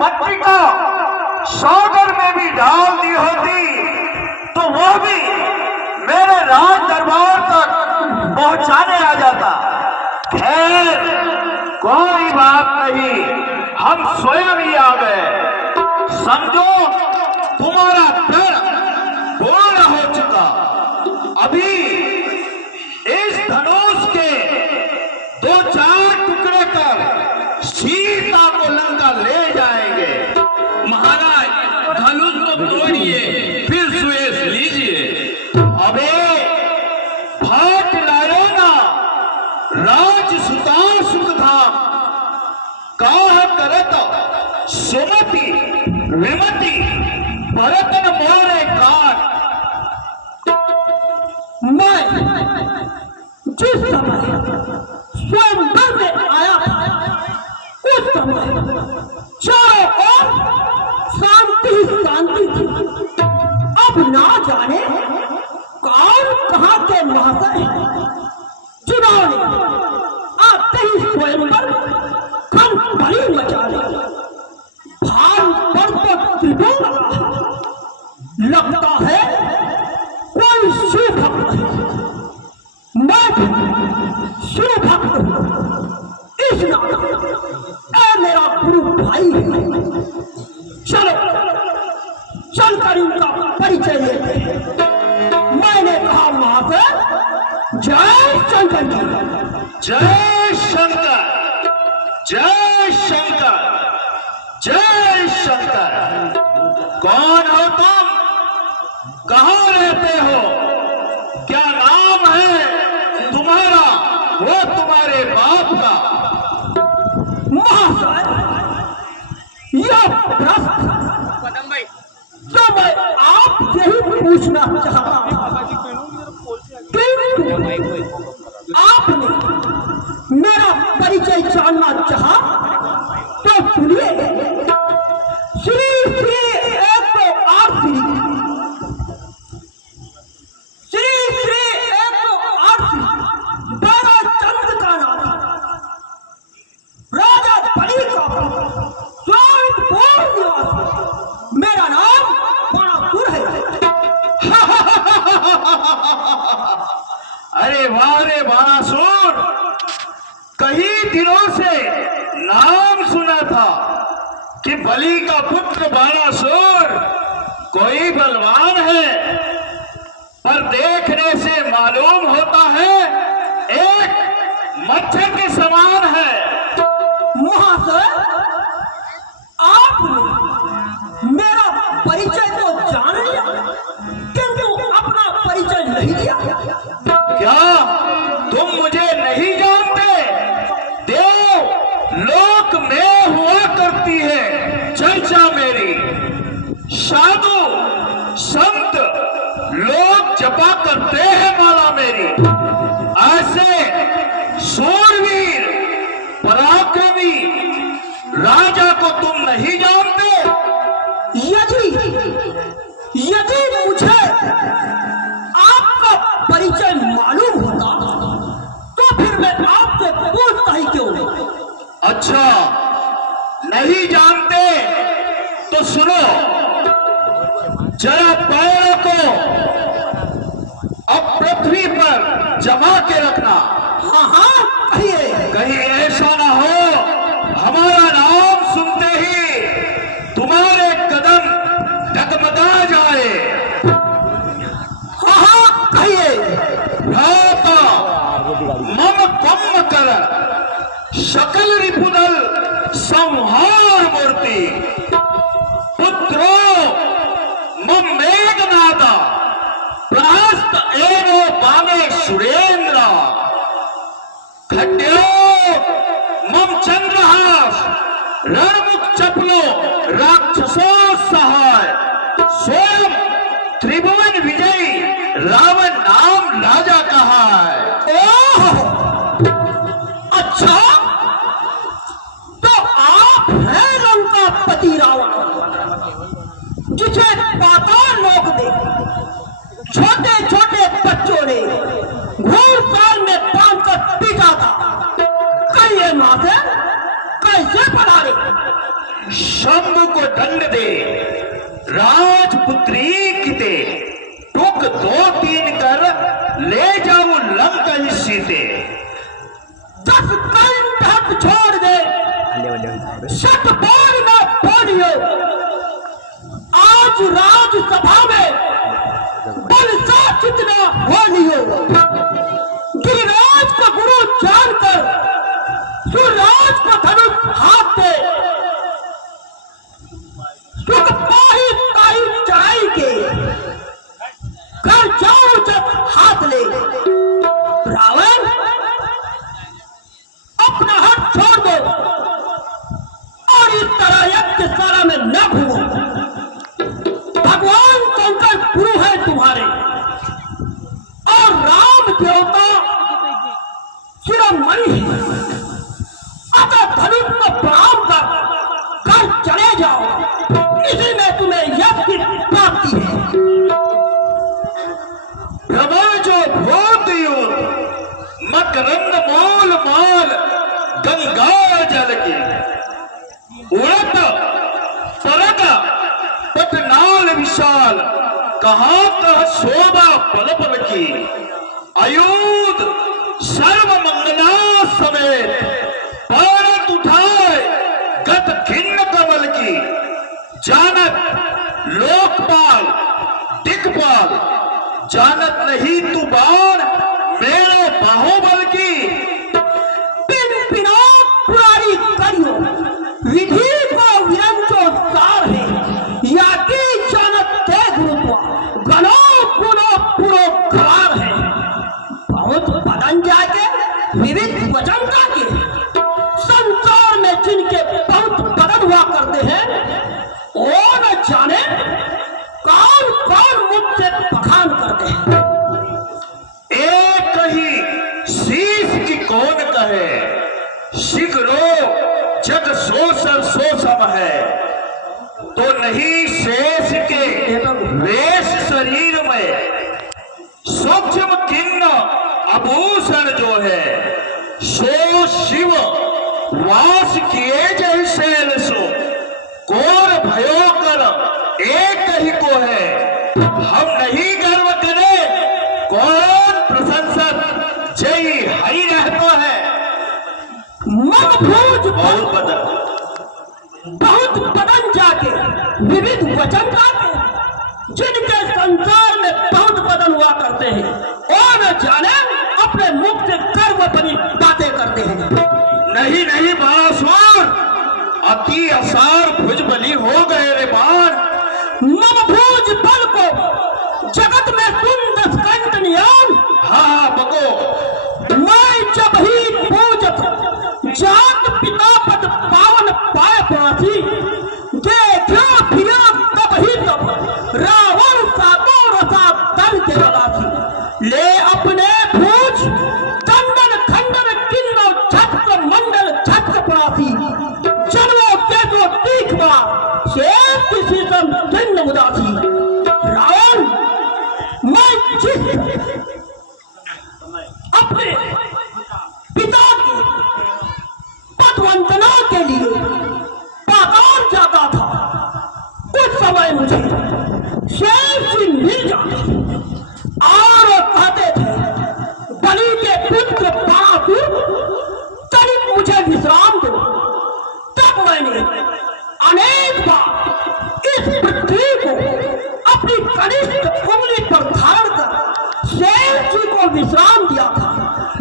पत्रिका सागर में भी डाल दी होती तो वो भी मेरे राज दरबार तक पहुंचाने आ जाता। खैर कोई बात नहीं, हम स्वयं ही आ गए। समझो तुम्हारा प्रण पूर्ण हो चुका। अभी इस धनुष के 2-4 टुकड़े कर सीता को लंका ले जाएंगे। महाराज धनुष को तोड़िए, फिर सुयश लीजिए। अबे भाट लायो ना राज सुता सुखधाम, काह करत सुमति विमति भरतन मोरे काट। मैं जिस समय स्वयंवर में आया था उस समय चारों ओर शांति ही शांति थी। अब ना जाने कौन कहाँ के महाशय जिन्होंने आते ही स्वयंवर खलबली मचा दी। भान पर तो त्रिभुवन लगता है कोई शिव भक्त है। मैं भी शिव भक्त हूँ। इस नाते मेरा गुरु भाई है। चलो चलकर इनका परिचय लेते हैं। मैंने कहा महाशय जय शंकर जी। जय शंकर, जय शंकर, जय शंकर। कौन हो तुम? कहाँ रहते हो? क्या नाम है तुम्हारा, वो तुम्हारे बाप का? महाशय यह प्रश्न जो मैं आपसे ही पूछना चाहता था, किंतु आपने मेरा परिचय जानना चाहा तो सुनिए। श्री श्री एक तो आठ श्री श्री एक तो आठ बाबा चंद्र का नाम, राजा बलि का स्वयंपुर निवासी। मेरा नाम बाणासुर है। अरे वाह रे बाणासुर, कई दिनों से नाम सुना था कि बलि का पुत्र बाणासुर कोई बलवान है, पर देखने से मालूम होता है एक मच्छर के समान है। महाशय आपने मेरा परिचय तो जान लिया, किंतु अपना परिचय नहीं दिया। क्या तुम मुझे नहीं जानते? देव लोक में हुआ करती है चर्चा मेरी। साधु संत लोग जपा करते हैं माला मेरी। ऐसे सूरवीर पराक्रमी राजा को तुम नहीं जानते? यदि मुझे आपका परिचय मालूम होता तो फिर मैं आपसे पूछता ही क्यों नहीं। अच्छा नहीं जानते तो सुनो, जरा पैरों को अब पृथ्वी पर जमा के रखना। हाँ हाँ कहिए। कहीं ऐसा ना हो हमारा नाम सुनते ही तुम्हारे कदम डगमगा जाए। हाँ हाँ कहिए। भ्राता मम कम कर सकल रिपुदल संहार मूर्ति, पुत्रो मम मेघनादा प्रहस्त एवो बामे सुरेंद्र, खड्यो मम चंद्रहास रणमुख चपलो राक्षसो सहाय, स्वयं त्रिभुवन विजयी रावण नाम राजा कहा है। ओह अच्छा, तो आप हैं लंकापति रावण, जिसे पाताल लोक में छोटे छोटे बच्चों ने घोड़साल में बांधकर पीटा था। कहिए माँ से कैसे पढ़ा रहे? शंभु को दंड दे, राजपुत्री किते टुक 2-3 कर ले जाऊं लंका ही सीते। 10 कंठ छोड़ दे, शत बोल न बोलियो। आज राजसभा में बल सा कितना बोलियो। गिरिराज को गुरु जानकर सुरराज को धनुष हाथ दे। सुख पाही ताई चढ़ाई के घर जाओ जब हाथ ले। रावण अपना हाथ छोड़ दो और इस तरह यज्ञ सारा में न घूमो। भगवान शंकर गुरु है तुम्हारे और राम देवता शिरोमणि है। अतः धनुष को प्रणाम कर घर चले जाओ, इसी में तुम्हें यज्ञ की प्राप्ति है। जो भूत युद्ध मकरंद मूल माल गंगा जल की उड़त परत पटनाल विशाल कहाँ कह शोभा पल पल की। अयुध सर्व मंगला समेत पारत उठाए गत खिन्न कमल की। जानत लोकपाल दिक्पाल जानत नहीं तू बाण मेरे बाहुबल की। पिन पिनो पुरारी करियो विधि को विरंचो सार है। या की जानत ते गुरुत्वा गनो पुनो पुरो खरार है। बहुत बदन जाके विविध वचन जाके संसार में जिनके बहुत बदन हुआ करते हैं वो न जाने कौन कौन मुझसे बखान करते हैं। एक ही शीश की कौन कहे, शिखरो जग सोसर सोसम है। तो नहीं शेष के वेश शरीर में सूक्ष्म किन्न आभूषण जो है। सो शिव वास किए जैसे सो कौन भयो कर एक ही को है। हम नहीं गर्व करें कौन प्रशंसक जय हरि रहता है। मगभूज बहुत बदन जाके विविध वचन जाके जिनके संसार में बहुत बदन हुआ करते हैं और न जाने अपने मुख से गर्व बनी बातें करते हैं। नहीं नहीं बाणासुर अति असार भुजबली हो गए रे बाण। मगभूज बल को जगत में सुंदर स्कंद नियान। हाँ बको मैं जब ही पूजत जात पिता पद पावन पाए पासी देखा फिरा तब ही तब रावण सातो रसा दल के बलासी। ले अपने भूज दंडन खंडन किन्नो छत्र मंडल छत्र पड़ासी। जन्मों के तो तीखवा शेष किसी दिन उदासी। रावण मैं जिस अपने पिता की पदवंदना के लिए पाताल जाता था उस समय मुझे शेष जी मिल जाते और कहते थे बलि के पुत्र बाणासुर तनिक मुझे विश्राम दो। तब मैंने अनेक बार इस पृथ्वी को अपनी कनिष्ठ उंगली पर धारण कर शेष जी को विश्राम दिया था।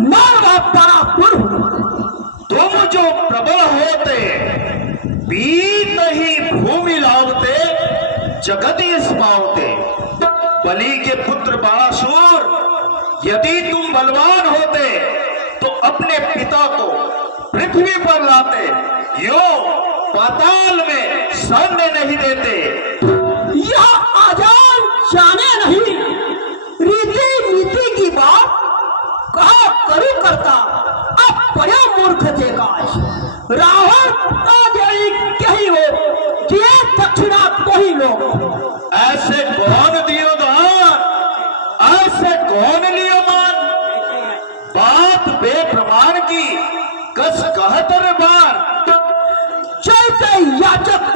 मैं वह परापुर हूं। तुम जो प्रबल होते बीत ही भूमि लावते जगत यश पावते। बलि के पुत्र बाणासुर यदि तुम बलवान होते तो अपने पिता को पृथ्वी पर लाते, यो पाताल में सौंदे नहीं देते। यह आजान जाने नहीं रीति नीति की बात कहा करू करता अब बड़े मूर्ख थे काश। रावण तो कहीं हो दिए दक्षिणा तो ही लोग। ऐसे कौन दियो दान, ऐसे कौन लियो मान। बात बेप्रमाण की कस कहत रे बार। जैसे याचक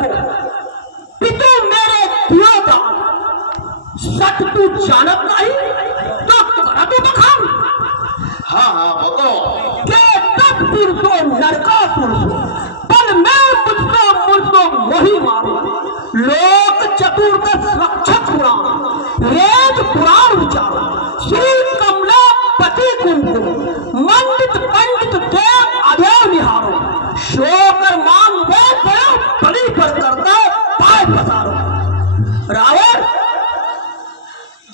बात तू जानत नहीं तो करा तू बखान हाँ हाँ बको। के तब पुरुषो नरकासुर पल में मुझको वही मारो लोक चतुर्दश रक्षक पुराण वेद पुराण विचारो श्री कमला पति कुंकुम मंडित पंडित देव अदेव निहारो शोकर मान वे गयो बलि पर करता पाय पसारो। रावण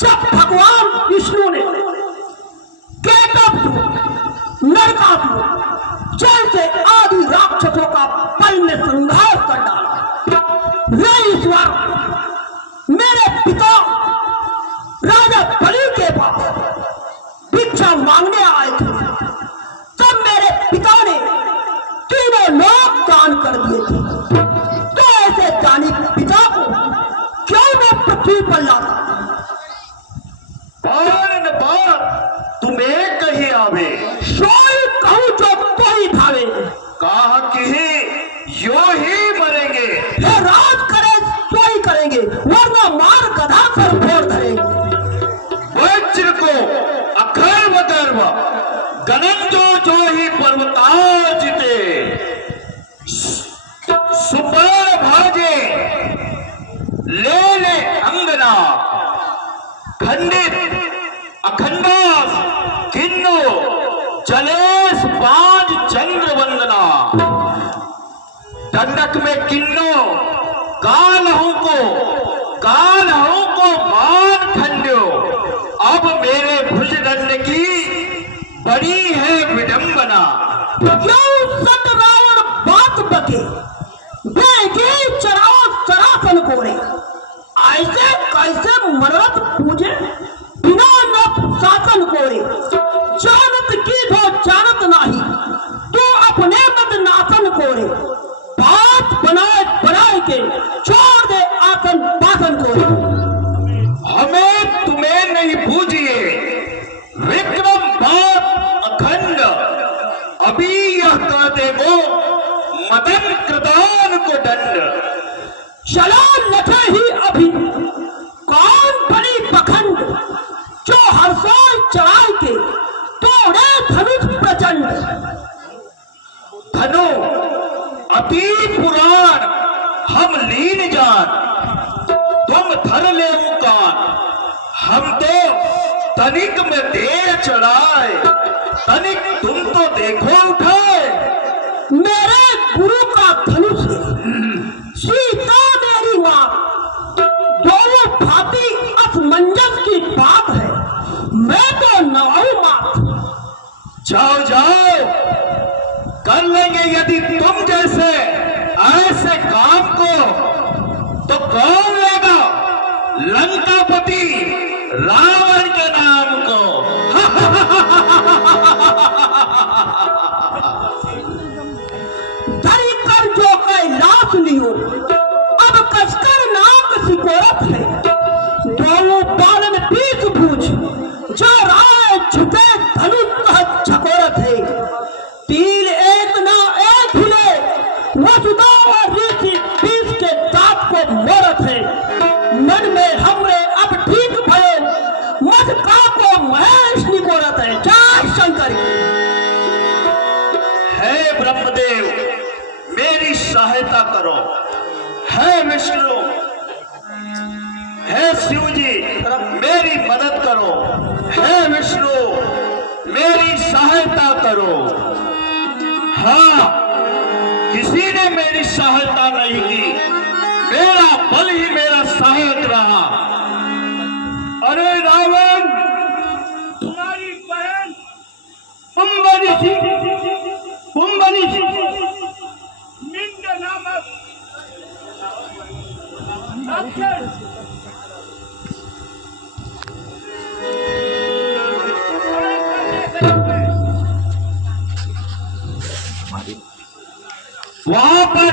जब भगवान विष्णु ने नरकासुर जैसे आदि राक्षसों का पल में संहार कर डाला वे ईश्वर मेरे पिता राजा बलि के पास भिक्षा मांगने आए थे तब मेरे पिता ने तीनों लोक दान कर दिए थे तो ऐसे दानी पिता को क्यों मैं पृथ्वी पर लाता तुम्हें कही आवे सोई कहूं जो कोई भावे कहा कि यो ही मरेंगे हे राज करे तो ही करेंगे वरना मार गधा सर फोड़ धरेंगे। वज्र को अखर्व गर्व गणंजो जो ही पर्वताजिते सुपर्ण भाजे ले अंगना खंडित अखंडास किन्नो जलेश पांच चंद्र वंदना दंडक में किन्नो कालहू को मान खंड्यो अब मेरे भुजदंड की बड़ी है विडंबना। क्यों सत रावण बात बके बेगे चराओ चरासन कोरे ऐसे कैसे मरत पूजे बिना न शासन कोरे जानत की तो जानत नाही तू अपने मत नासन कोरे बात बनाए के छोड़ दे आसन पासन कोरे। हमें तुम्हें नहीं बूझिए विक्रम बात अखंड अभी यह कह दे वो मदन कृतान को दंड चला लठे ही अभी कौन बड़ी पखंड जो हर सोई चढ़ाई के तोड़े धनुष प्रचंड। धनु अति पुराण हम लीन जान तुम धर ले मुकान हम तो तनिक में देर चढ़ाए तनिक तुम तो देखो उठाए। मेरे गुरु का धनुष है सीता मेरी मां दोनों भांति असमंजस की बात है मैं तो नवाऊ मात। जाओ कर लेंगे यदि तुम जैसे ऐसे काम को तो कौन लेगा लंकापति रावण के नाम को। धरी कर जो कैलाश लियो अब कसकर नाक सिकोरत है दोनों पालन पीठ पूछ जो राय झुके धनुष झकोरत है तीर एक ना एक हिले वसुदा और ऋषि बीस के दांत को मोरत है मन में हमरे अब ठीक भये मत का को महेश निकोरत है जय शंकर। हे ब्रह्मदेव मेरी सहायता करो हे विष्णु हे शिव जी मेरी मदद करो हे विष्णु मेरी सहायता करो। हाँ किसी ने मेरी सहायता नहीं की मेरा बल ही मेरा सहायक रहा। अरे रावण तुम्हारी बहन कुंभनी थी मिंड नामक वहां पर